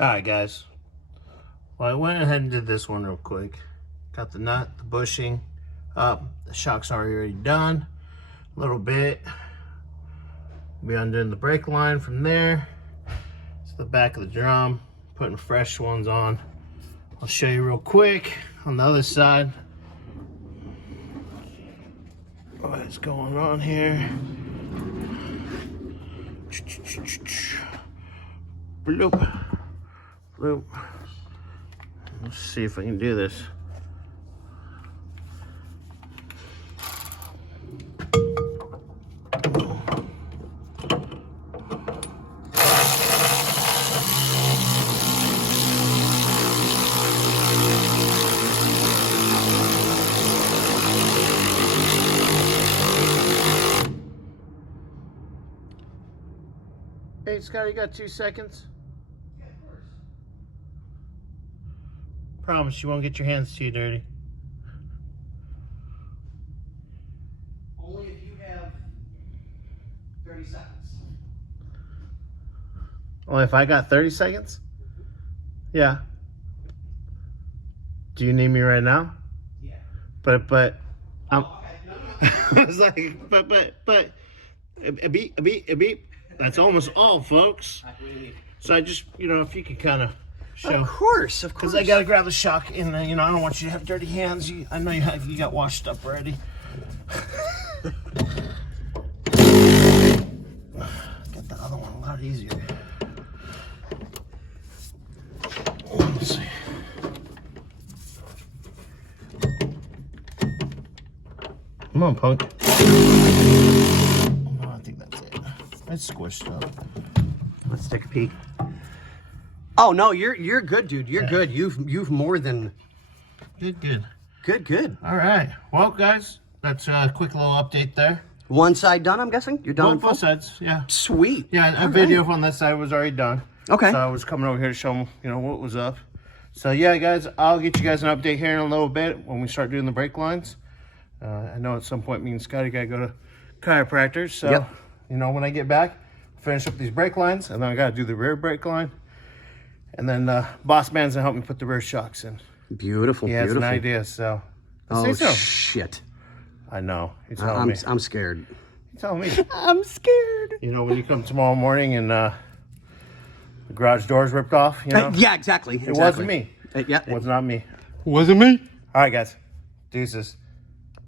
Alright guys, well I went ahead and did this one real quick. Got the nut, the bushing up, the shock's already done a little bit. Be undoing the brake line from there to the back of the drum, putting fresh ones on. I'll show you real quick on the other side what is going on here. Bloop. Bloop. Let's see if I can do this. Hey Scott, you got 2 seconds? Yeah, of course. Promise you won't get your hands too dirty. Only if you have 30 seconds. Well, if I got 30 seconds? Yeah. Do you need me right now? Yeah. But I'm, Oh, okay. No. I was like, but a beep. That's almost all, folks. What do you need? So I just, if you could kind of show. Of course. Because I got to grab the shock and, I don't want you to have dirty hands. I know you got washed up already. Get the other one a lot easier. Let's see. Come on, punk. No, I think that's it. It's squished up. Let's take a peek. Oh no, you're good, dude. You're good. You've more than Good. All right. Well, guys, that's a quick little update there. one side done. I'm guessing you're done. Both sides, yeah. Sweet. Yeah, a All video right. on that side was already done. Okay. So I was coming over here to show them, what was up. So yeah, guys, I'll get you guys an update here in a little bit when we start doing the brake lines. I know at some point me and Scotty gotta go to chiropractors. So, Yep. when I get back, finish up these brake lines, and then I gotta do the rear brake line. And then Boss Man's gonna help me put the rear shocks in. Beautiful. He has beautiful. an idea, so. Oh Say so. shit. I know. He's telling me. I'm scared. He's telling me. I'm scared. When you come tomorrow morning and the garage door's ripped off, Yeah, exactly. It wasn't me. Yeah. It was not me. Wasn't me. All right, guys. Deuces.